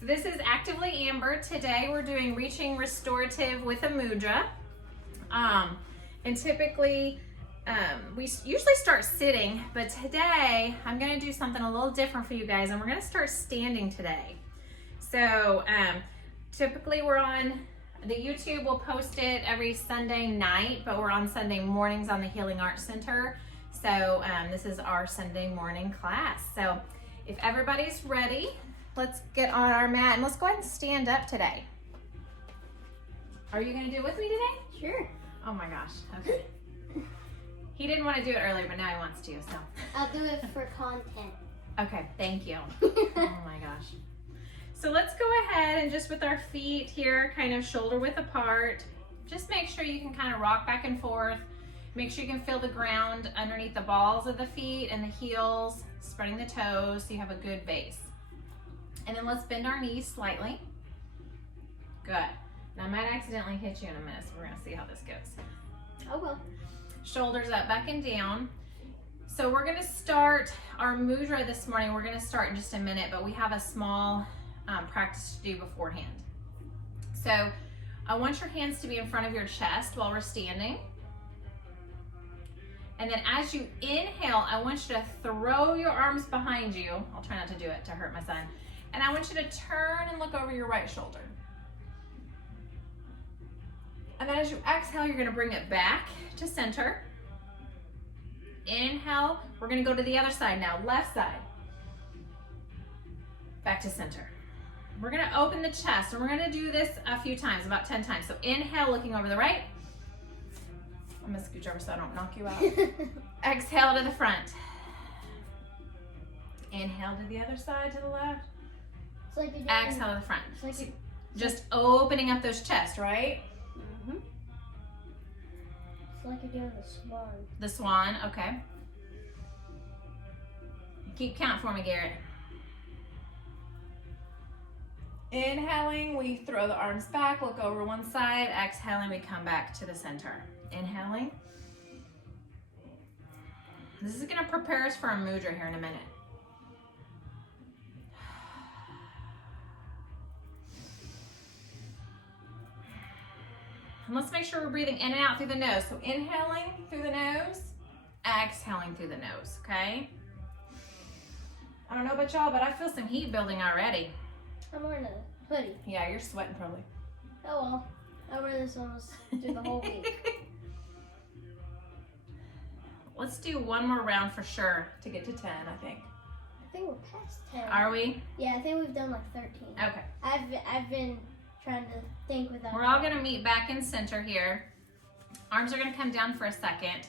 So this is Activelyamber. Today we're doing reaching restorative with a mudra. And typically we usually start sitting, but today I'm going to do something a little different for you guys, and we're going to start standing today. So typically we're on the YouTube, will post it every Sunday night, but we're on Sunday mornings on the Healing Arts Center. So this is our Sunday morning class. So if everybody's ready, let's get on our mat and let's go ahead and stand up today. Are you going to do it with me today? Sure. Oh my gosh. Okay. He didn't want to do it earlier, but now he wants to, so. I'll do it for content. Okay, thank you. Oh my gosh. So let's go ahead and just with our feet here, kind of shoulder width apart, just make sure you can kind of rock back and forth. Make sure you can feel the ground underneath the balls of the feet and the heels, spreading the toes so you have a good base. And then let's bend our knees slightly. Good. Now I might accidentally hit you in a minute, so we're gonna see how this goes. Oh well. Shoulders up, back and down. So we're gonna start our mudra this morning. We're gonna start in just a minute, but we have a small practice to do beforehand. So I want your hands to be in front of your chest while we're standing. And then as you inhale, I want you to throw your arms behind you. I'll try not to do it to hurt my son. And I want you to turn and look over your right shoulder. And then as you exhale, you're gonna bring it back to center. Inhale, we're gonna go to the other side now, left side. Back to center. We're gonna open the chest, and we're gonna do this a few times, about 10 times. So inhale, looking over the right. I'm gonna scooch over so I don't knock you out. Exhale to the front. Inhale to the other side, to the left. It's like exhale to the front. It's like just opening up those chests, right? Mm-hmm. It's like you're doing the swan. The swan, okay. Keep count for me, Garrett. Inhaling, we throw the arms back, look over one side. Exhaling, we come back to the center. Inhaling. This is gonna prepare us for a mudra here in a minute. And let's make sure we're breathing in and out through the nose. So inhaling through the nose, exhaling through the nose, okay? I don't know about y'all, but I feel some heat building already. I'm wearing a hoodie. Yeah, you're sweating probably. Oh well, I wear this almost through the whole week. Let's do one more round for sure to get to 10, I think. I think we're past 10. Are we? Yeah, I think we've done like 13. Okay. I've been trying to think without. We're all gonna meet back in center here. Arms are gonna come down for a second.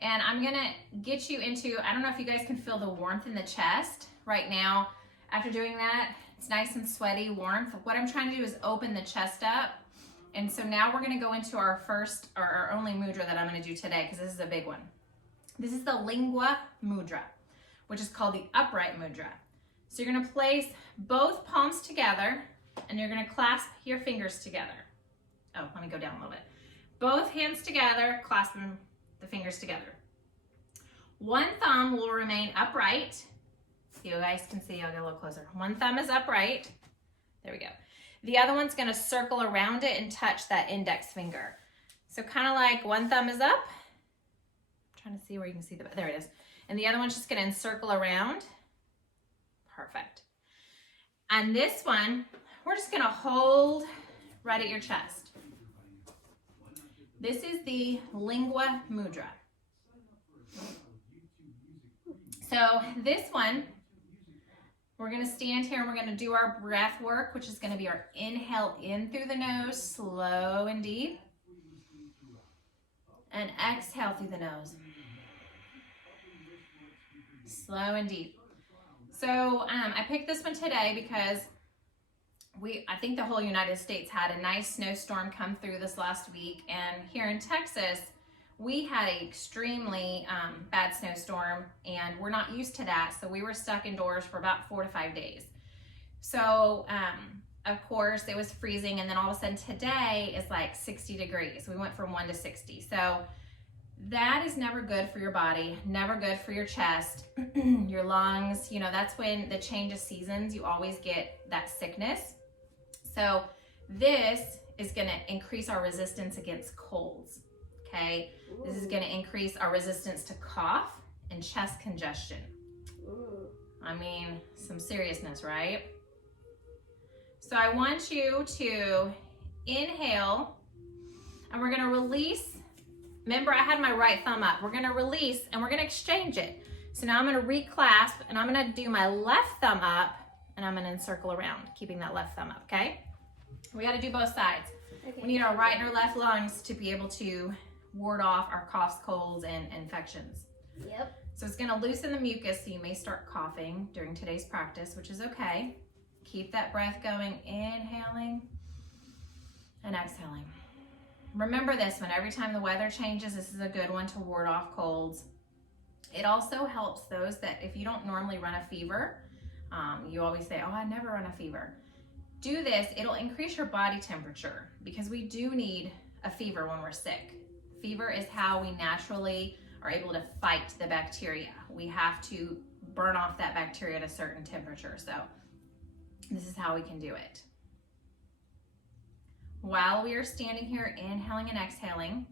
And I'm gonna get you into, I don't know if you guys can feel the warmth in the chest right now. After doing that, it's nice and sweaty, warmth. What I'm trying to do is open the chest up. And so now we're gonna go into our first, or our only mudra that I'm gonna do today, because this is a big one. This is the Linga Mudra, which is called the upright mudra. So you're gonna place both palms together, and you're gonna clasp your fingers together. Oh, let me go down a little bit. Both hands together, clasping the fingers together. One thumb will remain upright. So you guys can see, I'll get a little closer. One thumb is upright. There we go. The other one's gonna circle around it and touch that index finger. So kind of like one thumb is up. I'm trying to see where you can see there it is. And the other one's just gonna encircle around. Perfect. And this one, we're just gonna hold right at your chest. This is the Linga Mudra. So this one, we're gonna stand here and we're gonna do our breath work, which is gonna be our inhale in through the nose, slow and deep. And exhale through the nose. Slow and deep. So I picked this one today because I think the whole United States had a nice snowstorm come through this last week, and here in Texas, we had an extremely bad snowstorm, and we're not used to that, so we were stuck indoors for about 4 to 5 days. So, of course, it was freezing, and then all of a sudden today is like 60 degrees. We went from 1 to 60. So That is never good for your body, never good for your chest, your lungs. You know, that's when the change of seasons, you always get that sickness. So this is going to increase our resistance against colds, okay? Ooh. This is going to increase our resistance to cough and chest congestion. Ooh. I mean, some seriousness, right? So I want you to inhale, and we're going to release. Remember, I had my right thumb up. We're going to release, and we're going to exchange it. So now I'm going to reclasp, and I'm going to do my left thumb up, and I'm going to encircle around, keeping that left thumb up, okay? We got to do both sides. Okay. We need our right and our left lungs to be able to ward off our coughs, colds, and infections. Yep. So it's going to loosen the mucus, so you may start coughing during today's practice, which is okay. Keep that breath going, inhaling and exhaling. Remember this one, every time the weather changes, this is a good one to ward off colds. It also helps those that if you don't normally run a fever, you always say, oh, I never run a fever. Do this, it'll increase your body temperature because we do need a fever when we're sick. Fever is how we naturally are able to fight the bacteria. We have to burn off that bacteria at a certain temperature. So this is how we can do it. While we are standing here, inhaling and exhaling,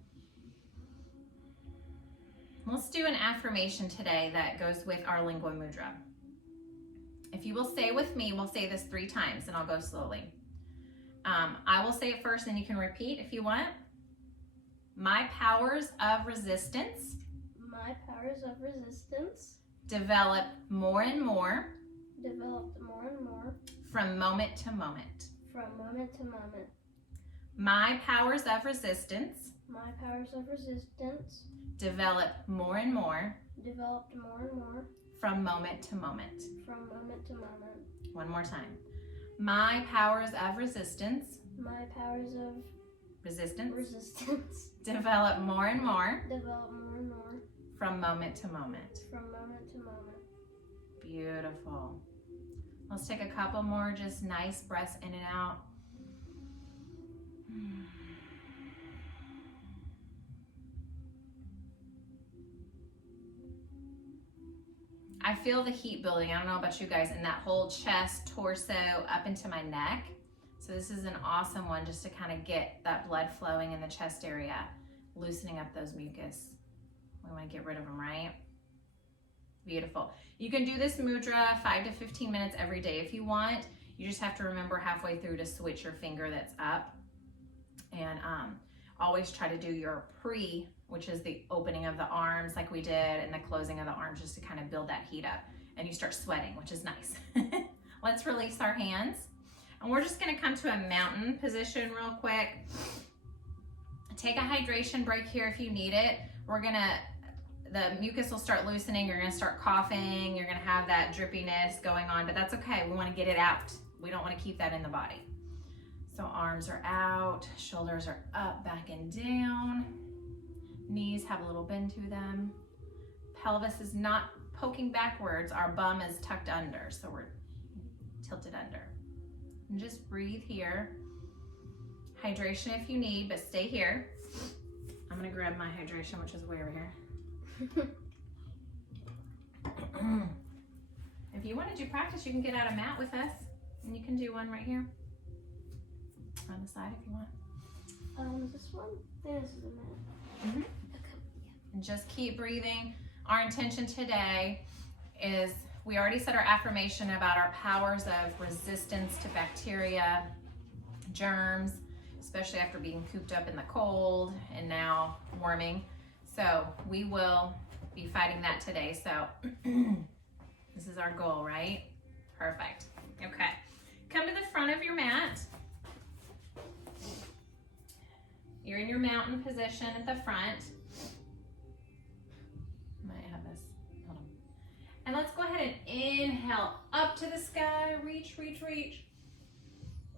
let's do an affirmation today that goes with our Linga Mudra. If you will say with me, we'll say this 3 times and I'll go slowly. I will say it first and you can repeat if you want. My powers of resistance. My powers of resistance. Develop more and more. Developed more and more. From moment to moment. From moment to moment. My powers of resistance. My powers of resistance. Develop more and more. Developed more and more. From moment to moment. From moment to moment. One more time. My powers of resistance. My powers of resistance. Develop more and more. Develop more and more. From moment to moment. From moment to moment. Beautiful. Let's take a couple more just nice breaths in and out. I feel the heat building. I don't know about you guys, in that whole chest, torso, up into my neck. So this is an awesome one just to kind of get that blood flowing in the chest area, loosening up those mucus. We want to get rid of them, right? Beautiful. You can do this mudra 5 to 15 minutes every day if you want. You just have to remember halfway through to switch your finger that's up. And always try to do your pre, which is the opening of the arms like we did, and the closing of the arms just to kind of build that heat up. And you start sweating, which is nice. Let's release our hands. And we're just gonna come to a mountain position real quick. Take a hydration break here if you need it. The mucus will start loosening, you're gonna start coughing, you're gonna have that drippiness going on, but that's okay, we wanna get it out. We don't wanna keep that in the body. So arms are out, shoulders are up, back and down. Knees have a little bend to them. Pelvis is not poking backwards, our bum is tucked under, so we're tilted under. And just breathe here. Hydration if you need, but stay here. I'm gonna grab my hydration, which is way over here. If you want to do practice, you can get out a mat with us, and you can do one right here on the side if you want. This one? I think this is a mat. Mm-hmm. Okay. And just keep breathing. Our intention today is, we already said our affirmation about our powers of resistance to bacteria, germs, especially after being cooped up in the cold and now warming. So we will be fighting that today. So this is our goal, right? Perfect. Okay. Come to the front of your mat. You're in your mountain position at the front. Might have this. Hold on. And let's go ahead and inhale up to the sky. Reach, reach, reach.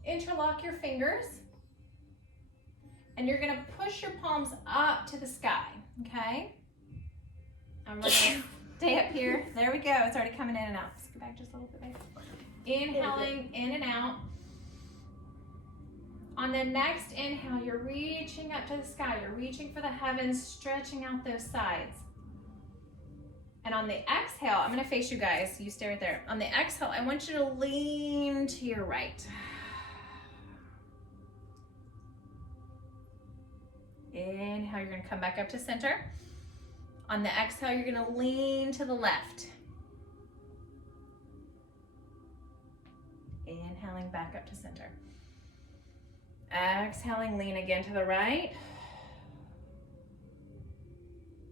Interlock your fingers. And you're going to push your palms up to the sky. Okay? I'm going to stay up here. There we go. It's already coming in and out. Let's go back just a little bit, babe. Inhaling in and out. On the next inhale, you're reaching up to the sky. You're reaching for the heavens, stretching out those sides. And on the exhale, I'm gonna face you guys. You stay right there. On the exhale, I want you to lean to your right. Inhale, you're gonna come back up to center. On the exhale, you're gonna lean to the left. Inhaling back up to center. Exhaling, lean again to the right.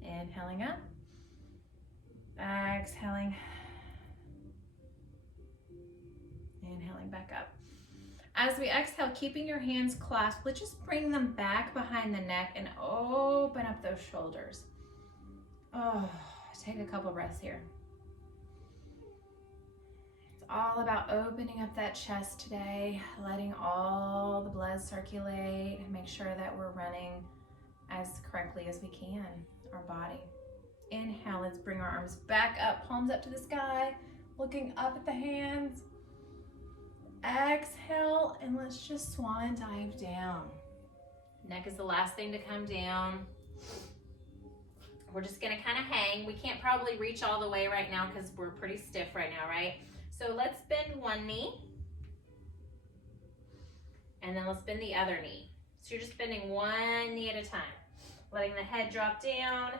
Inhaling up. Exhaling. Inhaling back up. As we exhale, keeping your hands clasped, let's just bring them back behind the neck and open up those shoulders. Oh, take a couple breaths here. It's all about opening up that chest today, letting all the blood circulate, and make sure that we're running as correctly as we can, our body. Inhale, let's bring our arms back up, palms up to the sky, looking up at the hands. Exhale, and let's just swan dive down. Neck is the last thing to come down. We're just gonna kind of hang. We can't probably reach all the way right now because we're pretty stiff right now, right? So let's bend one knee. And then let's bend the other knee. So you're just bending one knee at a time. Letting the head drop down.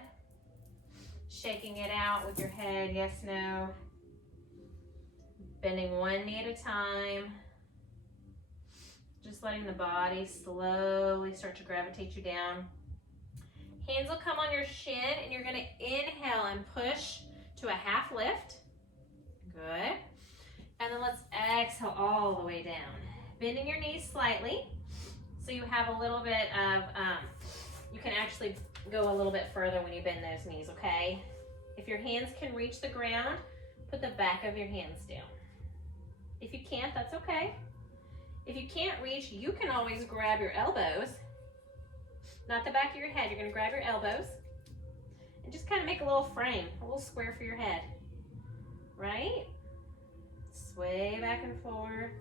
Shaking it out with your head, yes, no. Bending one knee at a time. Just letting the body slowly start to gravitate you down. Hands will come on your shin, and you're gonna inhale and push to a half lift. Good. And then let's exhale all the way down. Bending your knees slightly, so you have a little bit of, you can actually go a little bit further when you bend those knees, okay? If your hands can reach the ground, put the back of your hands down. If you can't, that's okay. If you can't reach, you can always grab your elbows. Not the back of your head, you're gonna grab your elbows and just kind of make a little frame, a little square for your head, right? Sway back and forth.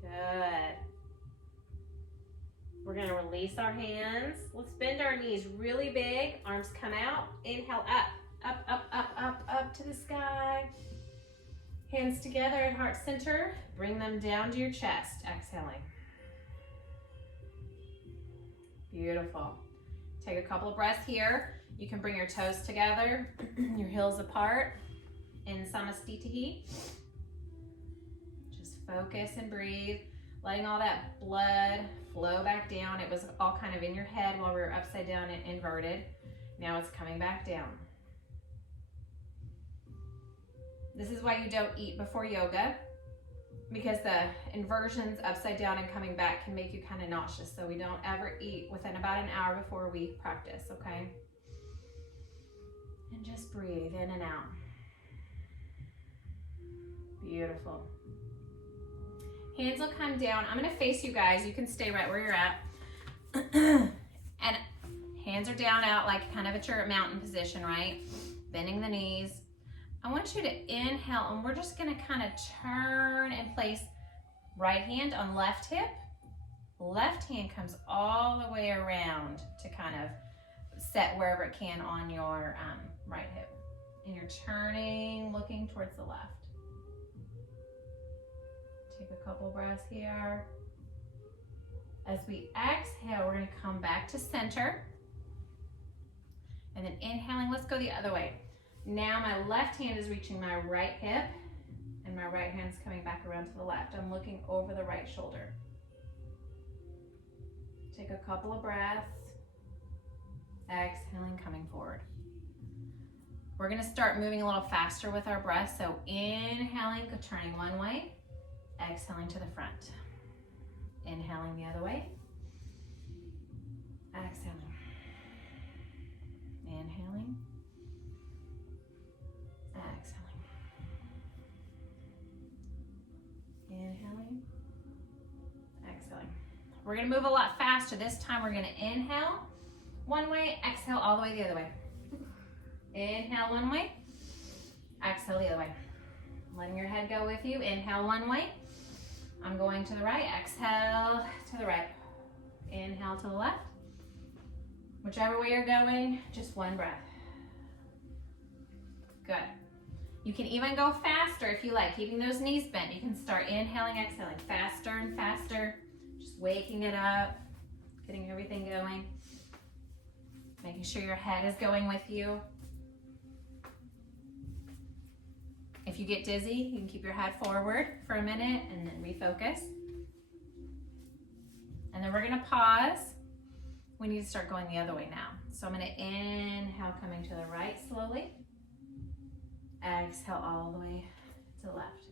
Good. We're gonna release our hands. Let's bend our knees really big, arms come out, inhale up. Up, up, up, up, up to the sky. Hands together at heart center. Bring them down to your chest, exhaling. Beautiful. Take a couple of breaths here. You can bring your toes together, your heels apart in Samastitihi. Just focus and breathe, letting all that blood flow back down. It was all kind of in your head while we were upside down and inverted. Now it's coming back down. This is why you don't eat before yoga, because the inversions upside down and coming back can make you kind of nauseous. So we don't ever eat within about an hour before we practice, okay? And just breathe in and out. Beautiful. Hands will come down. I'm gonna face you guys. You can stay right where you're at. And hands are down out like kind of at your mountain position, right? Bending the knees. I want you to inhale, and we're just gonna kind of turn and place right hand on left hip. Left hand comes all the way around to kind of set wherever it can on your right hip. And you're turning, looking towards the left. Take a couple breaths here. As we exhale, we're gonna come back to center. And then inhaling, let's go the other way. Now my left hand is reaching my right hip, and my right hand's coming back around to the left. I'm looking over the right shoulder. Take a couple of breaths. Exhaling, coming forward. We're gonna start moving a little faster with our breath. So inhaling, turning one way. Exhaling to the front. Inhaling the other way. Exhaling. Inhaling. Exhaling. Inhaling. Exhaling. We're gonna move a lot faster. This time we're gonna inhale one way, exhale all the way the other way. Inhale one way, exhale the other way. Letting your head go with you. Inhale one way, I'm going to the right. Exhale to the right. Inhale to the left. Whichever way you're going, just one breath. Good. You can even go faster if you like, keeping those knees bent. You can start inhaling, exhaling faster and faster, just waking it up, getting everything going, making sure your head is going with you. If you get dizzy, you can keep your head forward for a minute and then refocus. And then we're gonna pause. We need to start going the other way now. So I'm gonna inhale, coming to the right slowly. Exhale all the way to the left.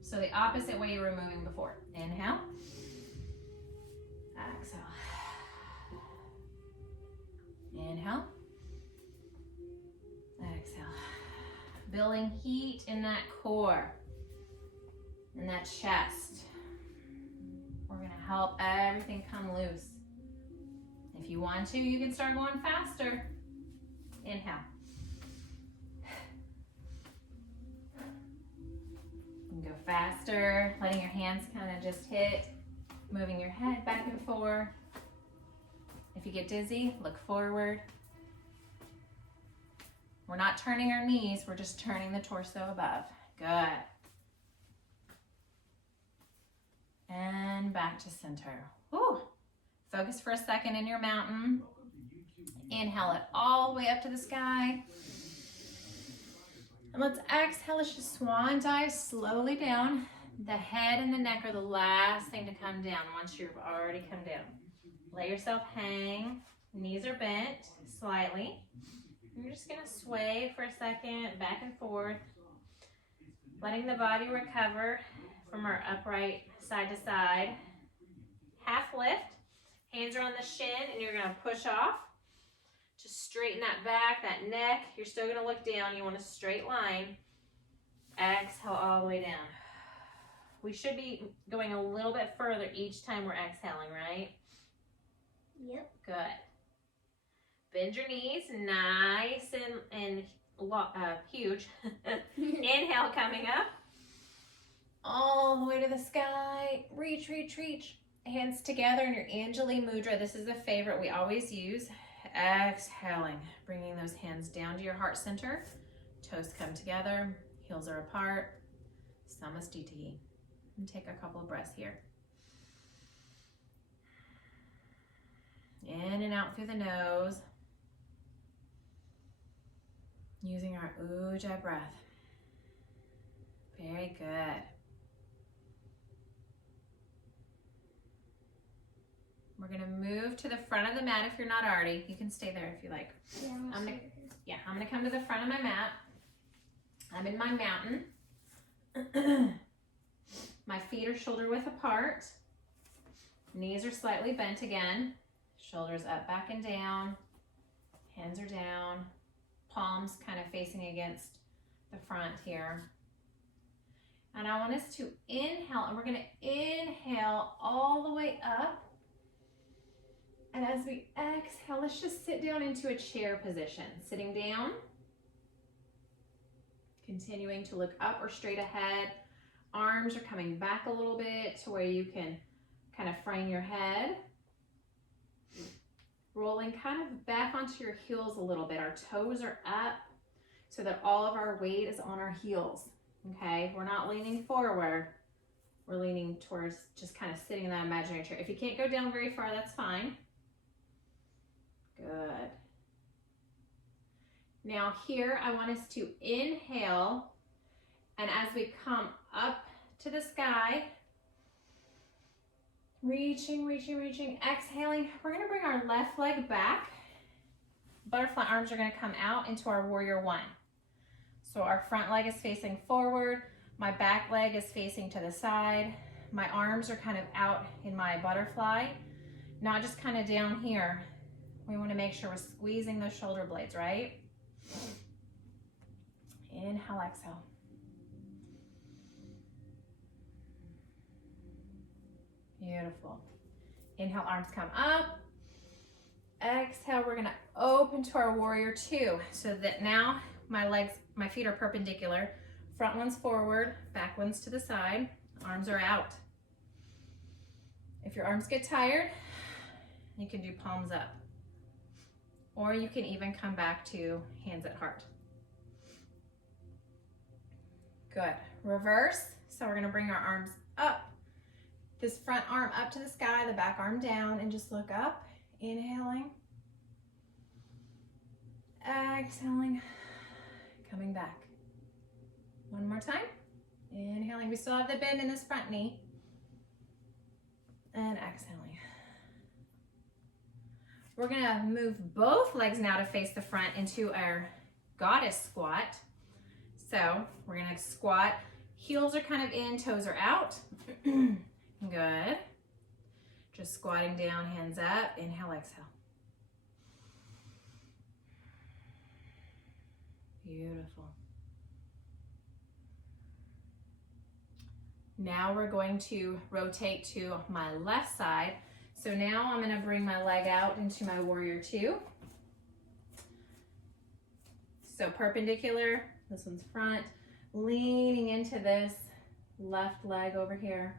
So the opposite way you were moving before. Inhale. Exhale. Inhale. Exhale. Building heat in that core, in that chest. We're gonna help everything come loose. If you want to, you can start going faster. Inhale. You can go faster, letting your hands kind of just hit, moving your head back and forth. If you get dizzy, look forward. We're not turning our knees, we're just turning the torso above. Good. And back to center. Woo. Focus for a second in your mountain. Inhale it all the way up to the sky. And let's exhale, let's just swan dive slowly down. The head and the neck are the last thing to come down once you've already come down. Let yourself hang, knees are bent slightly. You're just gonna sway for a second, back and forth, letting the body recover from our upright side to side. Half lift, hands are on the shin, and you're gonna push off. Just straighten that back, that neck. You're still gonna look down. You want a straight line. Exhale all the way down. We should be going a little bit further each time we're exhaling, right? Yep. Good. Bend your knees, nice and huge. Inhale, coming up. All the way to the sky. Reach, reach, reach. Hands together in your Actively Mudra. This is a favorite we always use. Exhaling, bringing those hands down to your heart center. Toes come together, heels are apart. Samastiti. And take a couple of breaths here. In and out through the nose. Using our Ujjayi breath. Very good. We're gonna move to the front of the mat if you're not already. You can stay there if you like. Yeah, I'm gonna come to the front of my mat. I'm in my mountain. My feet are shoulder width apart. Knees are slightly bent again. Shoulders up, back and down. Hands are down. Palms kind of facing against the front here. And I want us to inhale, and we're gonna inhale all the way up. And as we exhale, let's just sit down into a chair position. Sitting down. Continuing to look up or straight ahead. Arms are coming back a little bit to where you can kind of frame your head. Rolling kind of back onto your heels a little bit. Our toes are up so that all of our weight is on our heels. Okay, we're not leaning forward. We're leaning towards just kind of sitting in that imaginary chair. If you can't go down very far, that's fine. Good. Now here, I want us to inhale, and as we come up to the sky, reaching, reaching, reaching, exhaling, we're gonna bring our left leg back. Butterfly arms are gonna come out into our warrior one. So our front leg is facing forward, my back leg is facing to the side, my arms are kind of out in my butterfly, not just kind of down here. We want to make sure we're squeezing those shoulder blades, right? Inhale, exhale. Beautiful. Inhale, arms come up. Exhale, we're gonna open to our warrior two, so that now my feet are perpendicular. Front one's forward, back one's to the side. Arms are out. If your arms get tired, you can do palms up. Or you can even come back to hands at heart. Good. Reverse. So we're going to bring our arms up. This front arm up to the sky, the back arm down, and just look up. Inhaling. Exhaling. Coming back. One more time. Inhaling. We still have the bend in this front knee. And exhaling. We're going to move both legs now to face the front into our goddess squat. So we're going to squat. Heels are kind of in, toes are out. Good. Just squatting down, hands up. Inhale, exhale. Beautiful. Now we're going to rotate to my left side. So now I'm going to bring my leg out into my warrior two. So perpendicular, this one's front, leaning into this left leg over here.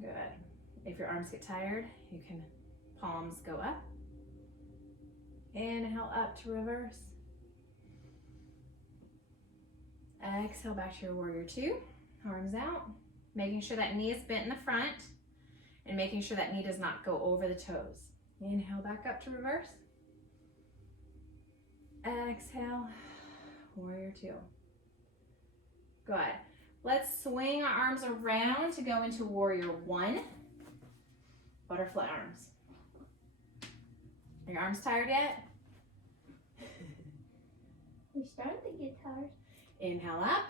Good. If your arms get tired, you can palms go up. Inhale up to reverse. Exhale back to your warrior two, arms out. Making sure that knee is bent in the front and making sure that knee does not go over the toes. Inhale back up to reverse. Exhale, warrior two. Good. Let's swing our arms around to go into warrior one. Butterfly arms. Are your arms tired yet? You started to get tired. Inhale up.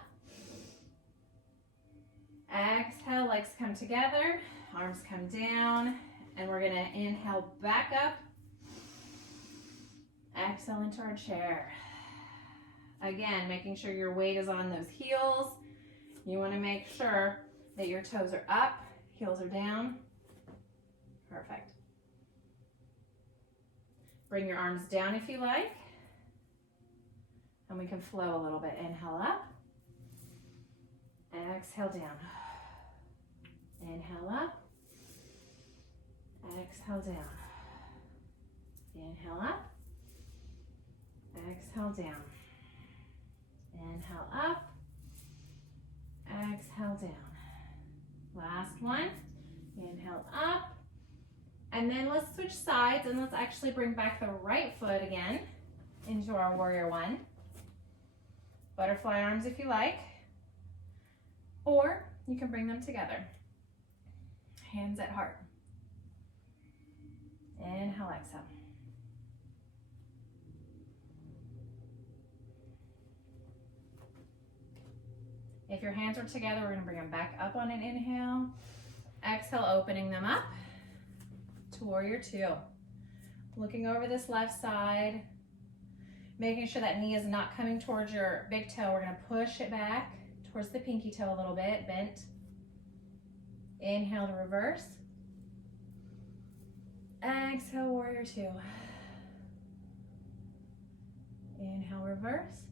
Exhale, legs come together, arms come down, and we're gonna inhale back up. Exhale into our chair. Again, making sure your weight is on those heels. You wanna make sure that your toes are up, heels are down. Perfect. Bring your arms down if you like. And we can flow a little bit. Inhale up. Exhale down. Inhale up. Exhale down. Inhale up. Exhale down. Inhale up. Exhale down. Last one. Inhale up. And then let's switch sides and let's actually bring back the right foot again into our warrior one. Butterfly arms if you like. Or you can bring them together. Hands at heart. Inhale, exhale. If your hands are together, we're going to bring them back up on an inhale. Exhale, opening them up to warrior two. Looking over this left side, making sure that knee is not coming towards your big toe. We're going to push it back towards the pinky toe a little bit, bent. Inhale to reverse. Exhale, warrior two. Inhale, reverse.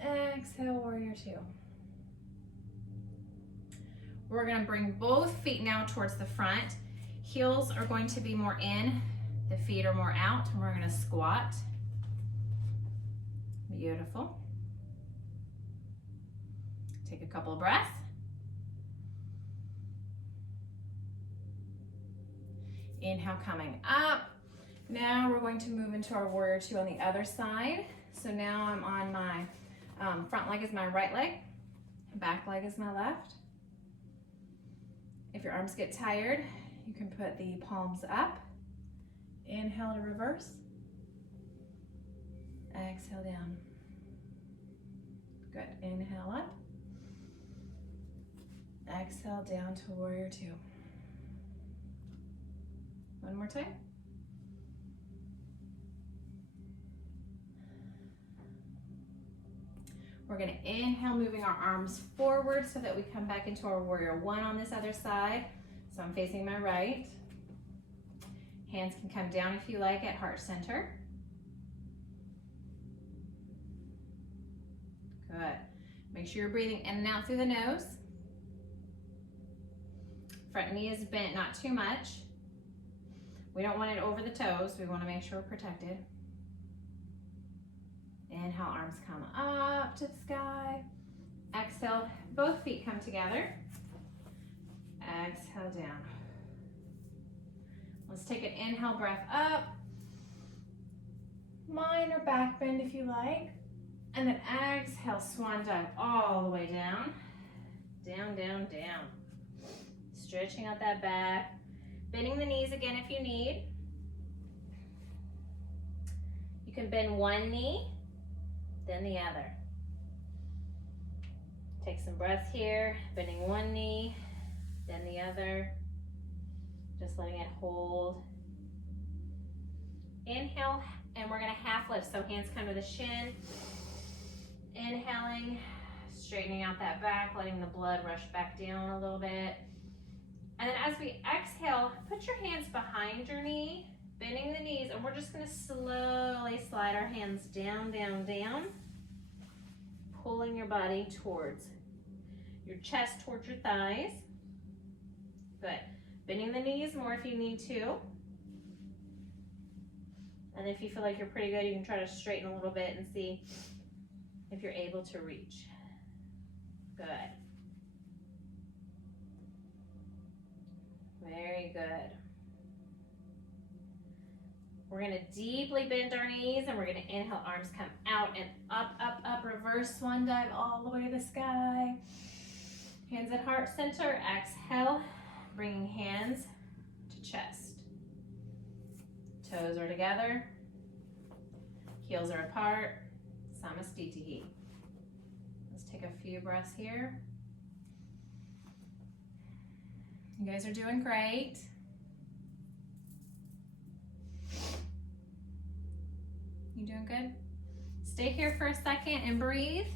Exhale, warrior two. We're going to bring both feet now towards the front. Heels are going to be more in, the feet are more out, and we're going to squat. Beautiful. Take a couple of breaths. Inhale, coming up. Now we're going to move into our warrior two on the other side. So now I'm on my front leg is my right leg, back leg is my left. If your arms get tired, you can put the palms up. Inhale to reverse. Exhale down. Good. Inhale up. Exhale down to warrior two. One more time. We're going to inhale, moving our arms forward so that we come back into our warrior one on this other side. So I'm facing my right. Hands can come down if you like at heart center. Good. Make sure you're breathing in and out through the nose. Front knee is bent, not too much. We don't want it over the toes. We want to make sure we're protected. Inhale, arms come up to the sky. Exhale, both feet come together. Exhale down. Let's take an inhale, breath up. Minor back bend if you like. And then exhale, swan dive all the way down. Down, down, down. Stretching out that back. Bending the knees again if you need. You can bend one knee, then the other. Take some breaths here, bending one knee, then the other. Just letting it hold. Inhale, and we're gonna half lift, so hands come to the shin. Inhaling, straightening out that back, letting the blood rush back down a little bit. And then as we exhale, put your hands behind your knee, bending the knees, and we're just gonna slowly slide our hands down, down, down, pulling your body towards your chest, towards your thighs. Good. Bending the knees more if you need to. And if you feel like you're pretty good, you can try to straighten a little bit and see if you're able to reach. Good. Very good. We're gonna deeply bend our knees and we're gonna inhale, arms come out and up, up, up, reverse swan dive all the way to the sky. Hands at heart center, exhale, bringing hands to chest. Toes are together, heels are apart, Samastitihi. Let's take a few breaths here. You guys are doing great. You doing good? Stay here for a second and breathe.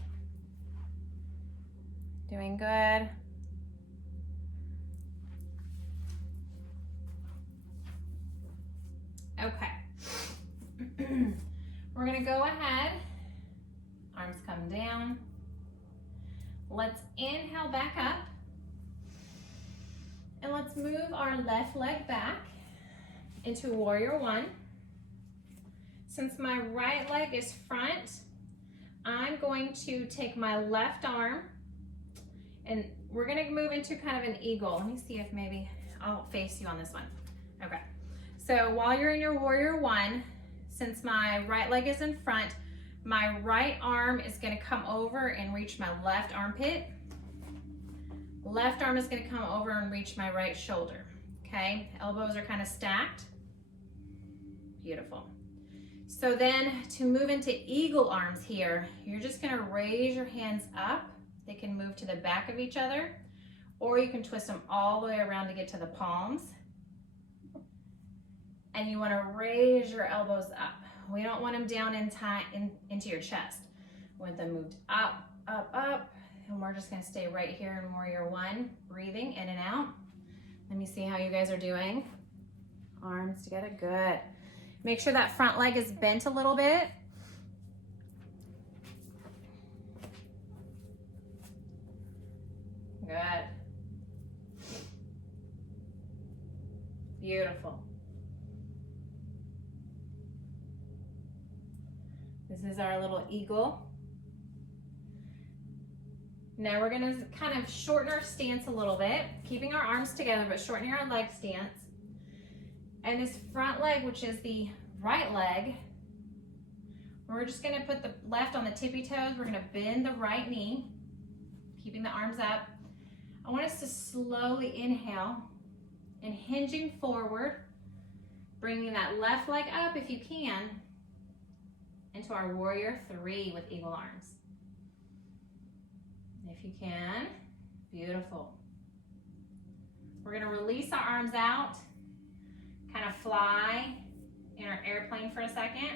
Doing good. Okay. We're gonna go ahead. Arms come down. Let's inhale back up. And let's move our left leg back into warrior one. Since my right leg is front, I'm going to take my left arm and we're gonna move into kind of an eagle. Let me see if maybe I'll face you on this one. Okay, so while you're in your warrior one, since my right leg is in front, my right arm is gonna come over and reach my left armpit. Left arm is gonna come over and reach my right shoulder, okay? Elbows are kind of stacked. Beautiful. So then to move into eagle arms here, you're just gonna raise your hands up. They can move to the back of each other, or you can twist them all the way around to get to the palms. And you wanna raise your elbows up. We don't want them down into your chest. We want them moved up, up, up. And we're just gonna stay right here in warrior one, breathing in and out. Let me see how you guys are doing. Arms together, good. Make sure that front leg is bent a little bit. Good. Beautiful. This is our little eagle. Now we're gonna kind of shorten our stance a little bit, keeping our arms together, but shortening our leg stance. And this front leg, which is the right leg, we're just gonna put the left on the tippy toes. We're gonna bend the right knee, keeping the arms up. I want us to slowly inhale and hinging forward, bringing that left leg up if you can, into our warrior three with eagle arms. If you can, beautiful. We're gonna release our arms out, kind of fly in our airplane for a second.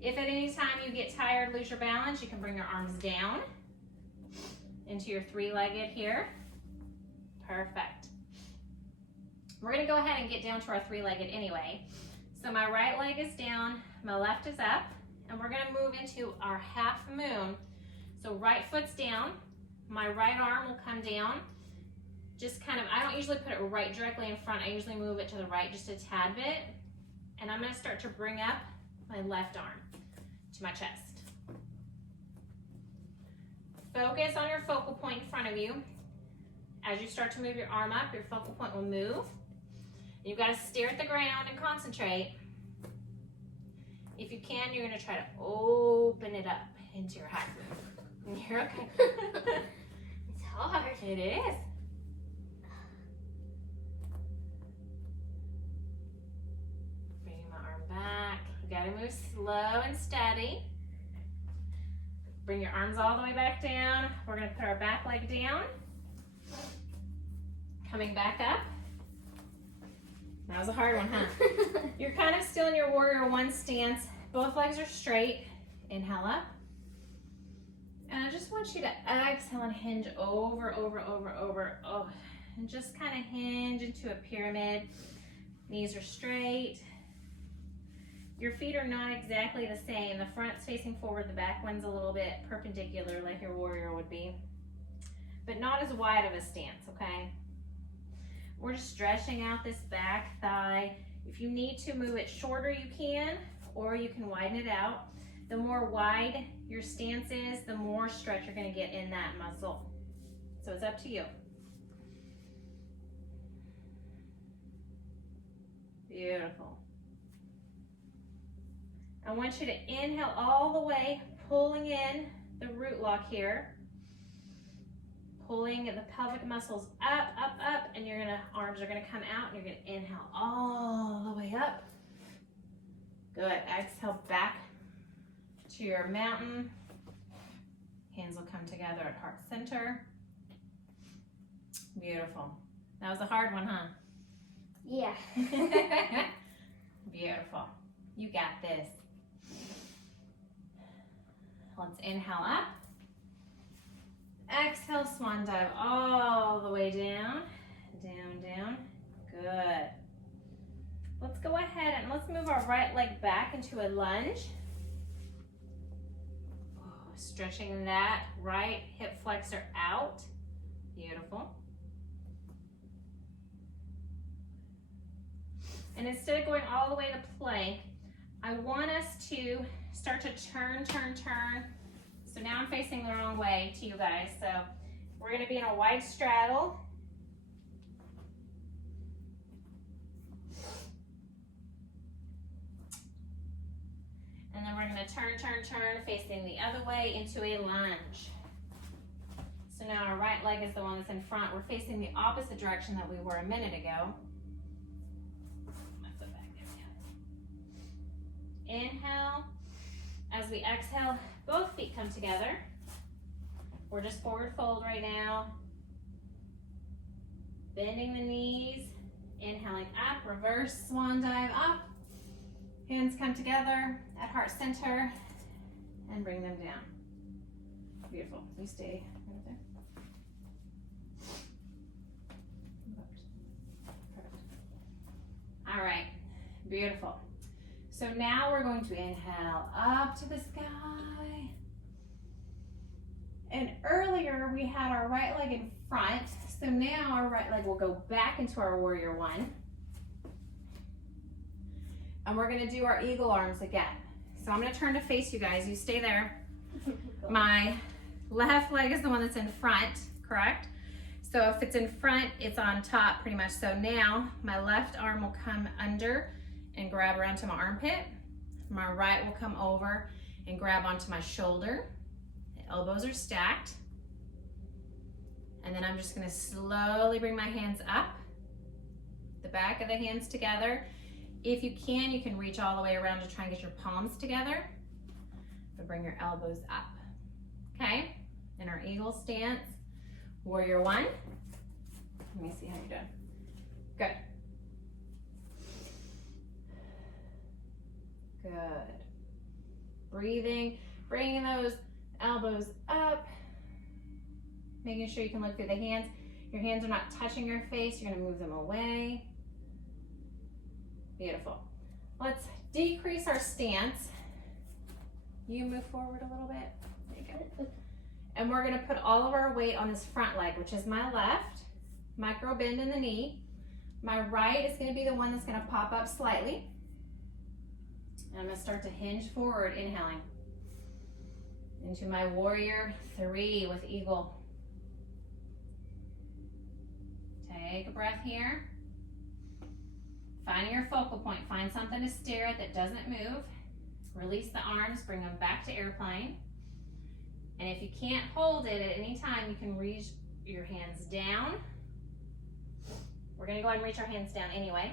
If at any time you get tired, lose your balance, you can bring your arms down into your three-legged here. Perfect. We're gonna go ahead and get down to our three-legged anyway. So my right leg is down, my left is up, and we're gonna move into our half moon. So right foot's down, my right arm will come down, just kind of, I don't usually put it right directly in front. I usually move it to the right just a tad bit. And I'm gonna start to bring up my left arm to my chest. Focus on your focal point in front of you. As you start to move your arm up, your focal point will move. You've got to stare at the ground and concentrate. If you can, you're going to try to open it up into your half moon. You're okay. It's hard. It is. Bring my arm back. You got to move slow and steady. Bring your arms all the way back down. We're going to put our back leg down. Coming back up. That was a hard one, huh? You're kind of still in your warrior one stance. Both legs are straight. Inhale up. And I just want you to exhale and hinge over. Oh, and just kind of hinge into a pyramid. Knees are straight. Your feet are not exactly the same. The front's facing forward, the back one's a little bit perpendicular like your warrior would be. But not as wide of a stance, okay? We're just stretching out this back thigh. If you need to move it shorter, you can, or you can widen it out. The more wide your stance is, the more stretch you're gonna get in that muscle. So it's up to you. Beautiful. I want you to inhale all the way, pulling in the root lock here. Pulling the pelvic muscles up, and arms are gonna come out, and you're gonna inhale all the way up. Good, exhale back to your mountain. Hands will come together at heart center. Beautiful. That was a hard one, huh? Yeah. Beautiful. You got this. Let's inhale up. Exhale, swan dive all the way down, down. Good. Let's go ahead and let's move our right leg back into a lunge. Stretching that right hip flexor out. Beautiful. And instead of going all the way to plank, I want us to start to turn. So now I'm facing the wrong way to you guys. So we're gonna be in a wide straddle. And then we're gonna turn, facing the other way into a lunge. So now our right leg is the one that's in front. We're facing the opposite direction that we were a minute ago. My foot back there. Inhale. As we exhale, both feet come together. We're just forward fold right now. Bending the knees. Inhaling up, reverse swan dive up. Hands come together at heart center and bring them down. Beautiful. You stay right there. Perfect. All right. Beautiful. So now we're going to inhale up to the sky. And earlier we had our right leg in front. So now our right leg will go back into our warrior one. And we're gonna do our eagle arms again. So I'm gonna turn to face you guys. You stay there. My left leg is the one that's in front, correct? So if it's in front, it's on top pretty much. So now my left arm will come under and grab around to my armpit. My right will come over and grab onto my shoulder. The elbows are stacked. And then I'm just gonna slowly bring my hands up, the back of the hands together. If you can reach all the way around to try and get your palms together. But bring your elbows up. Okay? In our eagle stance, warrior one. Let me see how you're doing. Good. Good. Breathing, bringing those elbows up. Making sure you can look through the hands. Your hands are not touching your face. You're gonna move them away. Beautiful. Let's decrease our stance. You move forward a little bit. There you go. And we're gonna put all of our weight on this front leg, which is my left. micro bend in the knee. My right is going to be the one that's going to pop up slightly. And I'm going to start to hinge forward, inhaling into my warrior 3 with eagle. Take a breath here. Finding your focal point. Find something to stare at that doesn't move. Release the arms, bring them back to airplane. And if you can't hold it at any time, you can reach your hands down. We're gonna go ahead and reach our hands down anyway.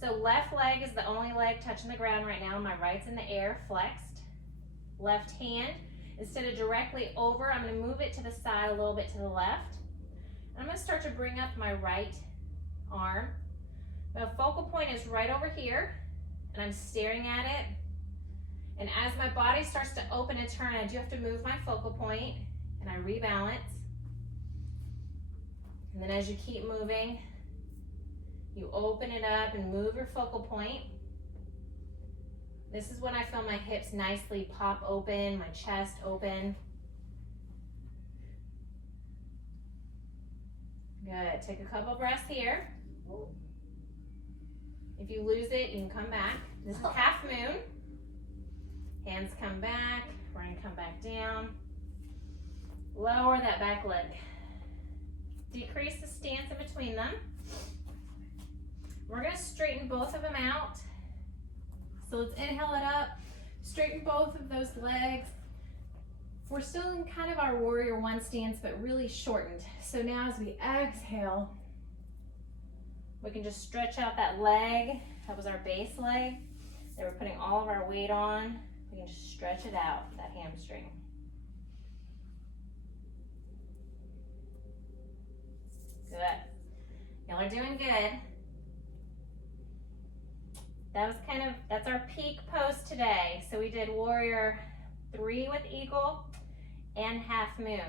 So left leg is the only leg touching the ground right now. My right's in the air, flexed. Left hand, instead of directly over, I'm gonna move it to the side a little bit to the left. And I'm gonna start to bring up my right arm. The focal point is right over here, and I'm staring at it. And as my body starts to open and turn, I do have to move my focal point, and I rebalance. And then as you keep moving, you open it up and move your focal point. This is when I feel my hips nicely pop open, my chest open. Good, take a couple breaths here. If you lose it, you can come back. This is half moon. Hands come back, we're gonna come back down. Lower that back leg. Decrease the stance in between them. We're gonna straighten both of them out. So let's inhale it up, straighten both of those legs. We're still in kind of our warrior 1 stance, but really shortened. So now as we exhale, we can just stretch out that leg. That was our base leg that we're putting all of our weight on. We can just stretch it out, that hamstring. Good. Y'all are doing good. That's our peak pose today. So we did warrior 3 with eagle and half moon.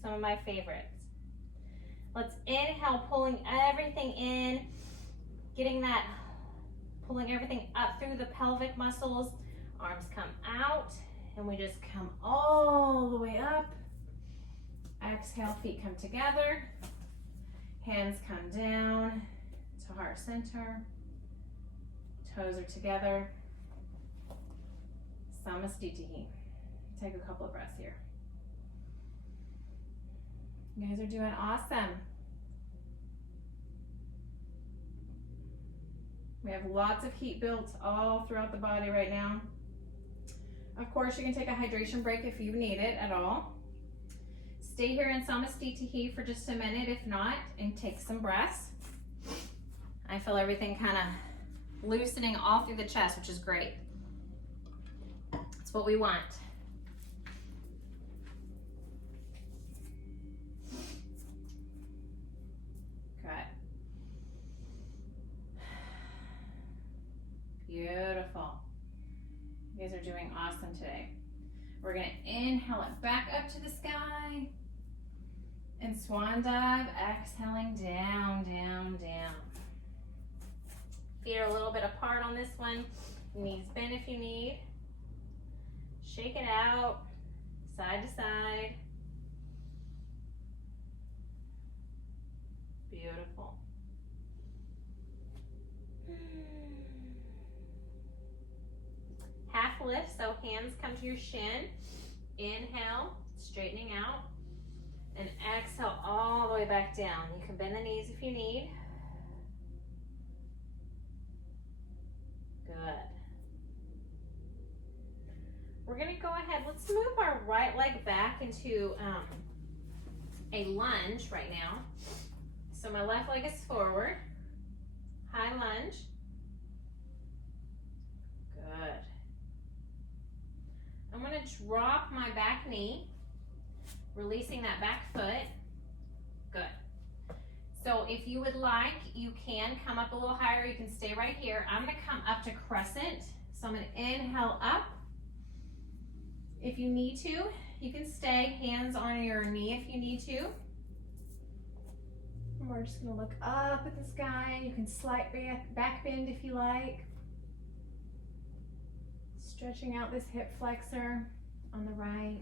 Some of my favorites. Let's inhale, pulling everything in, pulling everything up through the pelvic muscles. Arms come out, and we just come all the way up. Exhale, feet come together. Hands come down to heart center. Toes are together. Samastitihi. Take a couple of breaths here. You guys are doing awesome. We have lots of heat built all throughout the body right now. Of course, you can take a hydration break if you need it at all. Stay here in Samastitihi for just a minute, if not, and take some breaths. I feel everything kind of loosening all through the chest, which is great. That's what we want. Beautiful. You guys are doing awesome today. We're going to inhale it back up to the sky. And swan dive, exhaling down, down, down. Feet are a little bit apart on this one. Knees bend if you need. Shake it out, side to side. Beautiful. Half lift, so hands come to your shin. Inhale, straightening out. And exhale all the way back down. You can bend the knees if you need. Good. We're gonna go ahead, let's move our right leg back into a lunge right now. So my left leg is forward, high lunge. Good. I'm gonna drop my back knee, releasing that back foot. Good. So if you would like, you can come up a little higher. You can stay right here. I'm gonna come up to crescent. So I'm gonna inhale up. If you need to, you can stay hands on your knee if you need to. And we're just gonna look up at the sky. You can slight back bend if you like. Stretching out this hip flexor on the right.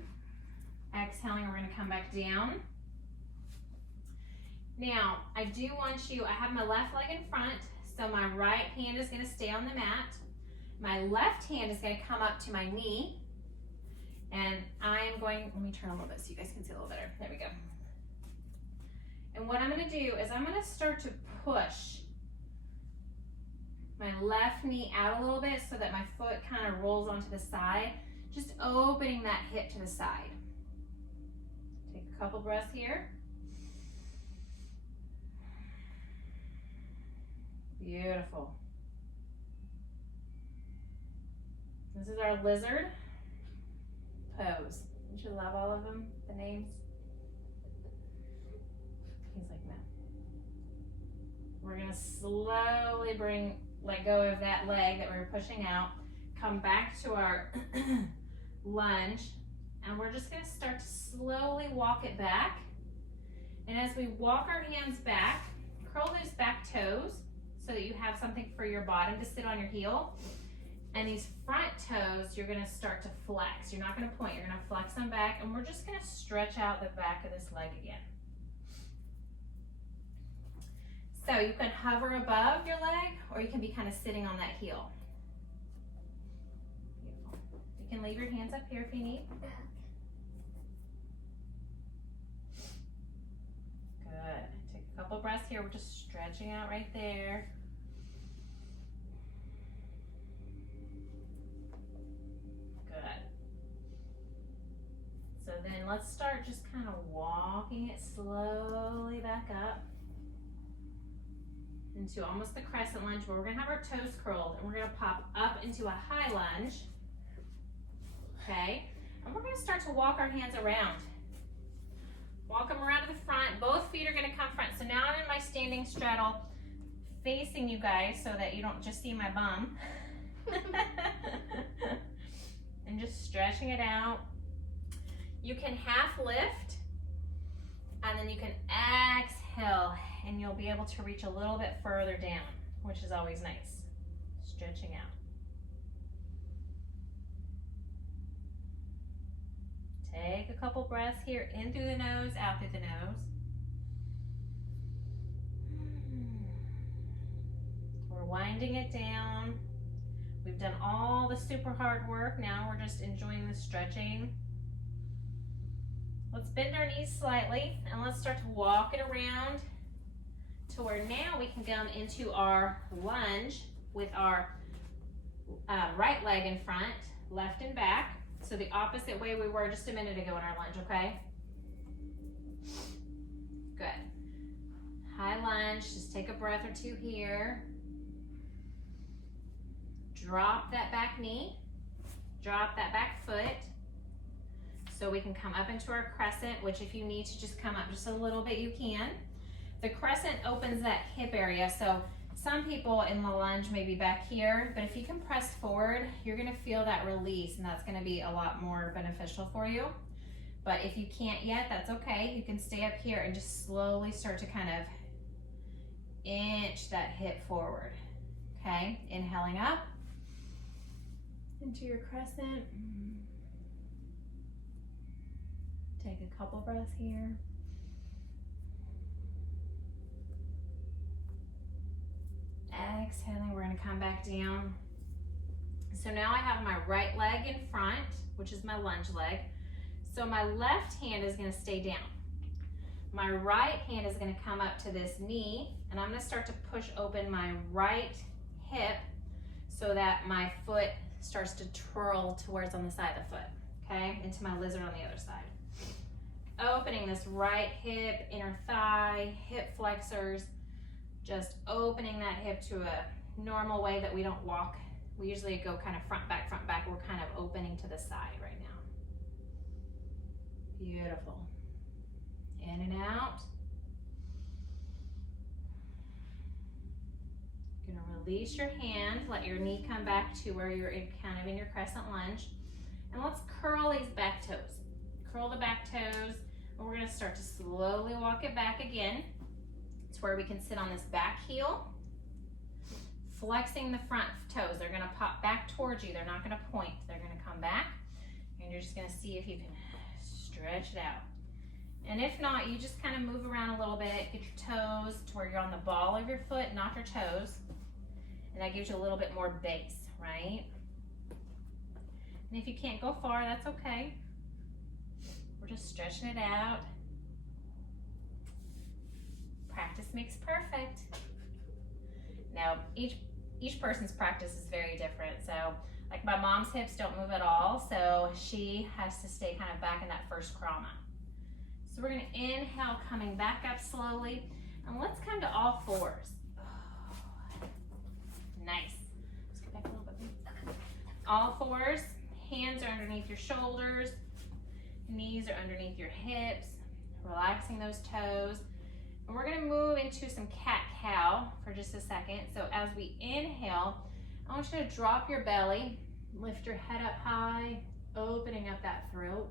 Exhaling, we're gonna come back down. Now, I do want you, I have my left leg in front, so my right hand is gonna stay on the mat. My left hand is gonna come up to my knee, and I am going, let me turn a little bit so you guys can see a little better. There we go. And what I'm gonna do is I'm gonna start to push my left knee out a little bit so that my foot kind of rolls onto the side, just opening that hip to the side. Take a couple breaths here. Beautiful. This is our lizard pose. Don't you love all of them, the names? He's like, no. We're gonna slowly let go of that leg that we were pushing out, come back to our lunge, and we're just gonna start to slowly walk it back. And as we walk our hands back, curl those back toes so that you have something for your bottom to sit on your heel. And these front toes, you're gonna start to flex. You're not gonna point, you're gonna flex them back, and we're just gonna stretch out the back of this leg again. So you can hover above your leg, or you can be kind of sitting on that heel. Beautiful. You can leave your hands up here if you need. Good. Take a couple breaths here. We're just stretching out right there. Good. So then let's start just kind of walking it slowly back up into almost the crescent lunge, where we're gonna have our toes curled and we're gonna pop up into a high lunge. Okay, and we're gonna start to walk our hands around. Walk them around to the front. Both feet are gonna come front. So now I'm in my standing straddle, facing you guys so that you don't just see my bum. And just stretching it out. You can half lift, and then you can exhale, and you'll be able to reach a little bit further down, which is always nice. Stretching out. Take a couple breaths here, in through the nose, out through the nose. We're winding it down. We've done all the super hard work. Now we're just enjoying the stretching. Let's bend our knees slightly, and let's start to walk it around to where now we can come into our lunge with our right leg in front, left and back. So the opposite way we were just a minute ago in our lunge, okay? Good. High lunge, just take a breath or two here. Drop that back knee, drop that back foot. So we can come up into our crescent, which if you need to just come up just a little bit, you can. The crescent opens that hip area, so some people in the lunge may be back here, but if you can press forward, you're gonna feel that release, and that's gonna be a lot more beneficial for you. But if you can't yet, that's okay. You can stay up here and just slowly start to kind of inch that hip forward, okay? Inhaling up into your crescent. Take a couple breaths here. Exhaling, we're gonna come back down. So now I have my right leg in front, which is my lunge leg. So my left hand is gonna stay down. My right hand is gonna come up to this knee, and I'm gonna start to push open my right hip so that my foot starts to twirl towards on the side of the foot, okay? Into my lizard on the other side. Opening this right hip, inner thigh, hip flexors, just opening that hip to a normal way that we don't walk. We usually go kind of front, back, front, back. We're kind of opening to the side right now. Beautiful. In and out. You're gonna release your hand, let your knee come back to where you're kind of in your crescent lunge. And let's curl these back toes. Curl the back toes, and we're gonna start to slowly walk it back again to where we can sit on this back heel, flexing the front toes. They're gonna pop back towards you. They're not gonna point. They're gonna come back, and you're just gonna see if you can stretch it out. And if not, you just kind of move around a little bit, get your toes to where you're on the ball of your foot, not your toes. And that gives you a little bit more base, right? And if you can't go far, that's okay. We're just stretching it out. Practice makes perfect. Now, each person's practice is very different. So, like my mom's hips don't move at all, so she has to stay kind of back in that first krama. So we're gonna inhale, coming back up slowly, and let's come to all fours. Oh, nice. Let's go back a little bit. All fours, hands are underneath your shoulders, knees are underneath your hips, relaxing those toes. And we're gonna move into some cat-cow for just a second. So as we inhale, I want you to drop your belly, lift your head up high, opening up that throat.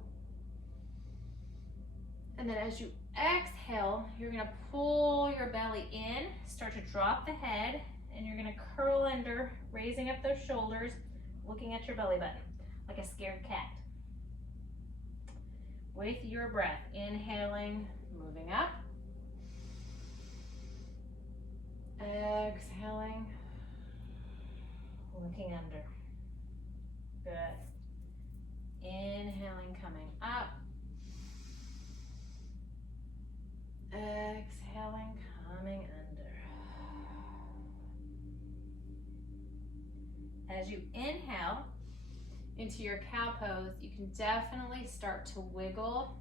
And then as you exhale, you're gonna pull your belly in, start to drop the head, and you're gonna curl under, raising up those shoulders, looking at your belly button, like a scared cat. With your breath, inhaling, moving up. Exhaling, looking under. Good. Inhaling, coming up. Exhaling, coming under. As you inhale into your cow pose, you can definitely start to wiggle